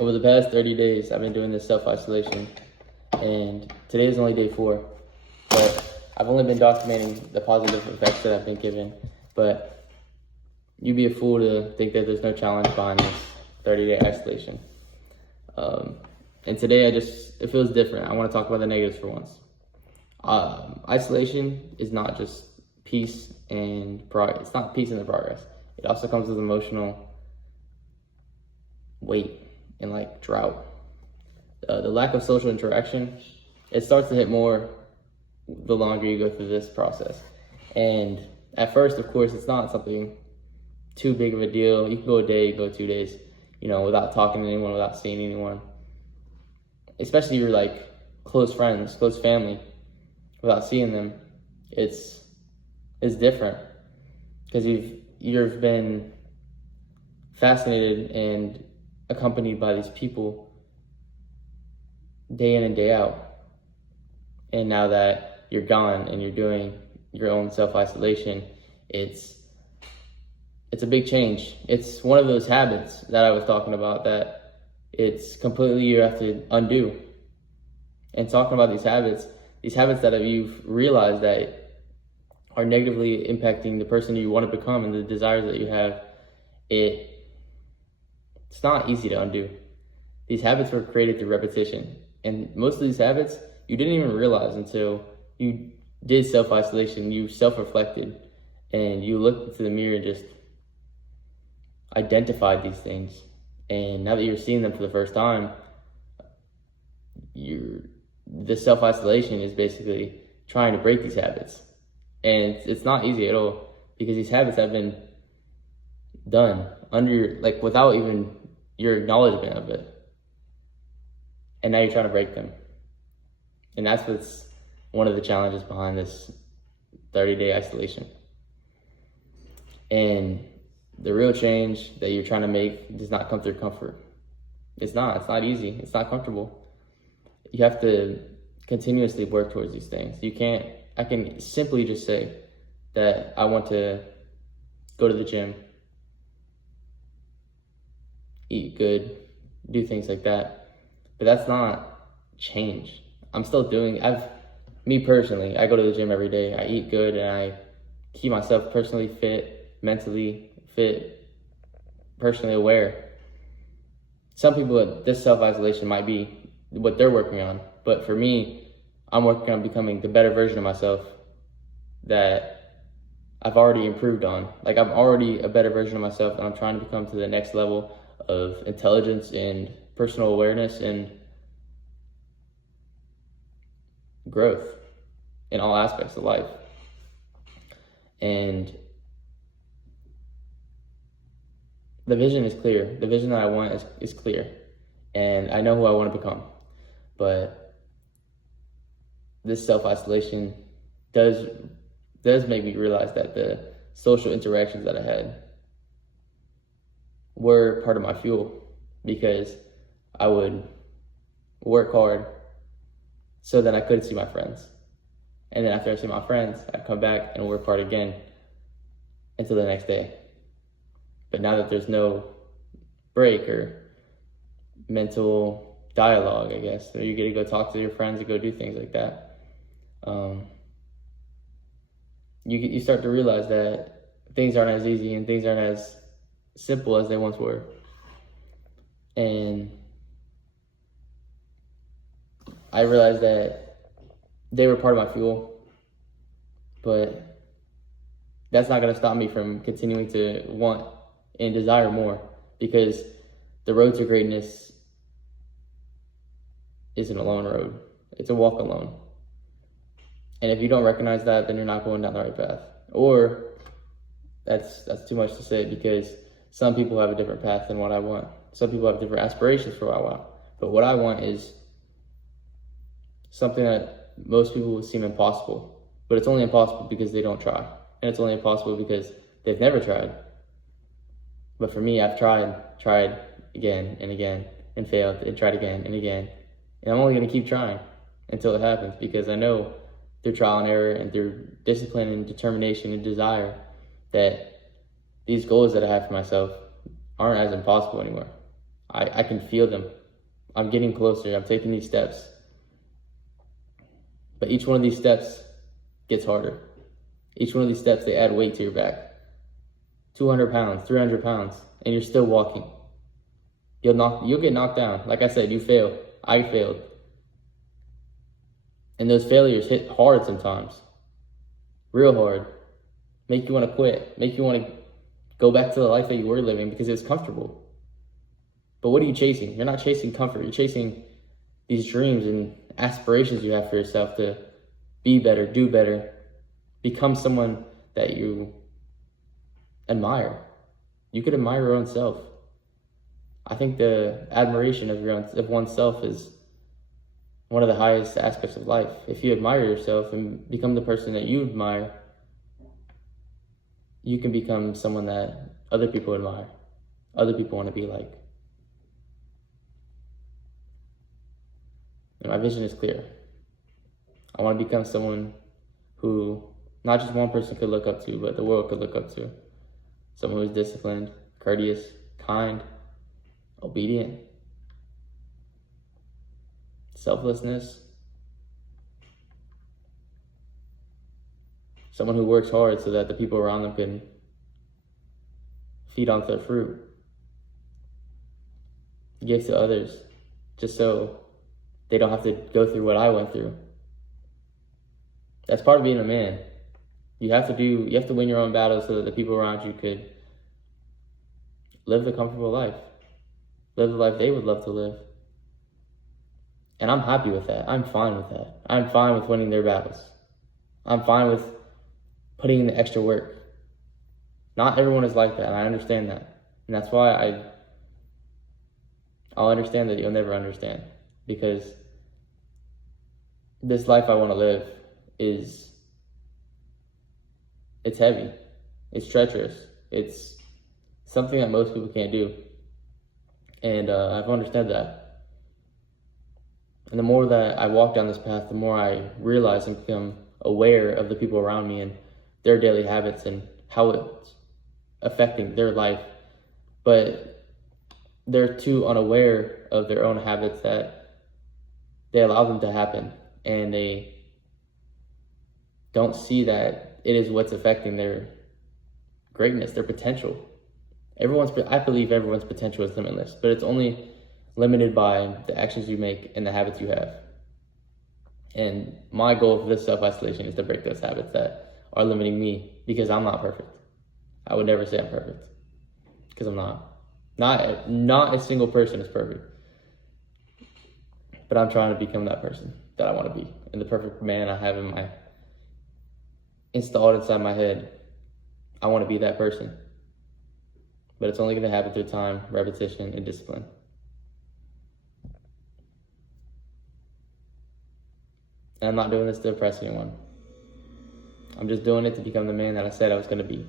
Over the past 30 days, I've been doing this self-isolation, and today is only day 4, but I've only been documenting the positive effects that I've been given, but you'd be a fool to think that there's no challenge behind this 30-day isolation. And today it feels different. I want to talk about the negatives for once. Isolation is not just peace and progress. It's not peace and the progress. It also comes with emotional weight and like drought. The lack of social interaction, it starts to hit more the longer you go through this process. And at first, of course, it's not something too big of a deal. You can go a day, go 2 days, without talking to anyone, without seeing anyone. Especially your like close friends, close family, without seeing them, it's different because you've been fascinated and accompanied by these people day in and day out. And now that you're gone and you're doing your own self-isolation, it's a big change. It's one of those habits that I was talking about that it's completely you have to undo. And talking about these habits that you've realized that are negatively impacting the person you want to become and the desires that you have, it's not easy to undo. These habits were created through repetition. And most of these habits, you didn't even realize until you did self-isolation, you self-reflected, and you looked into the mirror and just identified these things. And now that you're seeing them for the first time, the self-isolation is basically trying to break these habits. And it's not easy at all because these habits have been done without even your acknowledgement of it. And now you're trying to break them. And that's what's one of the challenges behind this 30-day isolation. And the real change that you're trying to make does not come through comfort. It's not easy. It's not comfortable. You have to continuously work towards these things. I can simply just say that I want to go to the gym, eat good, do things like that. But that's not change. I'm still me personally, I go to the gym every day. I eat good and I keep myself personally fit, mentally fit, personally aware. Some people, this self-isolation might be what they're working on. But for me, I'm working on becoming the better version of myself that I've already improved on. Like I'm already a better version of myself and I'm trying to become to the next level of intelligence and personal awareness and growth in all aspects of life. And the vision is clear. The vision that I want is clear. And I know who I want to become. But this self-isolation does make me realize that the social interactions that I had were part of my fuel, because I would work hard so that I could see my friends. And then after I see my friends, I'd come back and work hard again until the next day. But now that there's no break or mental dialogue, I guess, so you get to go talk to your friends and go do things like that, you start to realize that things aren't as easy and things aren't as simple as they once were. And I realized that they were part of my fuel, but that's not going to stop me from continuing to want and desire more, because the road to greatness isn't a lone road. It's a walk alone. And if you don't recognize that, then you're not going down the right path. Or that's too much to say, because some people have a different path than what I want. Some people have different aspirations for what I want. But what I want is something that most people would seem impossible. But it's only impossible because they don't try. And it's only impossible because they've never tried. But for me, I've tried again and again, and failed, and tried again and again. And I'm only going to keep trying until it happens, because I know through trial and error and through discipline and determination and desire that these goals that I have for myself aren't as impossible anymore. I can feel them. I'm getting closer. I'm taking these steps. But each one of these steps gets harder. Each one of these steps, they add weight to your back. 200 pounds, 300 pounds, and you're still walking. You'll get knocked down. Like I said, you fail. I failed. And those failures hit hard sometimes. Real hard. Make you want to quit. Make you want to go back to the life that you were living because it was comfortable. But what are you chasing? You're not chasing comfort. You're chasing these dreams and aspirations you have for yourself to be better, do better, become someone that you admire. You could admire your own self. I think the admiration of oneself is one of the highest aspects of life. If you admire yourself and become the person that you admire, you can become someone that other people admire, other people want to be like. And my vision is clear. I want to become someone who not just one person could look up to, but the world could look up to. Someone who is disciplined, courteous, kind, obedient, selflessness. Someone who works hard so that the people around them can feed on their fruit. Give to others just so they don't have to go through what I went through. That's part of being a man. You have to win your own battles so that the people around you could live the comfortable life. Live the life they would love to live. And I'm happy with that. I'm fine with that. I'm fine with winning their battles. I'm fine with putting in the extra work. Not everyone is like that, and I understand that. And that's why I'll understand that you'll never understand. Because this life I want to live it's heavy. It's treacherous. It's something that most people can't do. And I've understood that. And the more that I walk down this path, the more I realize and become aware of the people around me and their daily habits and how it's affecting their life. But they're too unaware of their own habits that they allow them to happen. And they don't see that it is what's affecting their greatness, their potential. I believe everyone's potential is limitless, but it's only limited by the actions you make and the habits you have. And my goal for this self-isolation is to break those habits that are limiting me, because I'm not perfect. I would never say I'm perfect, because I'm not. Not a single person is perfect. But I'm trying to become that person that I want to be, and the perfect man I have installed inside my head. I want to be that person. But it's only going to happen through time, repetition, and discipline. And I'm not doing this to impress anyone. I'm just doing it to become the man that I said I was going to be.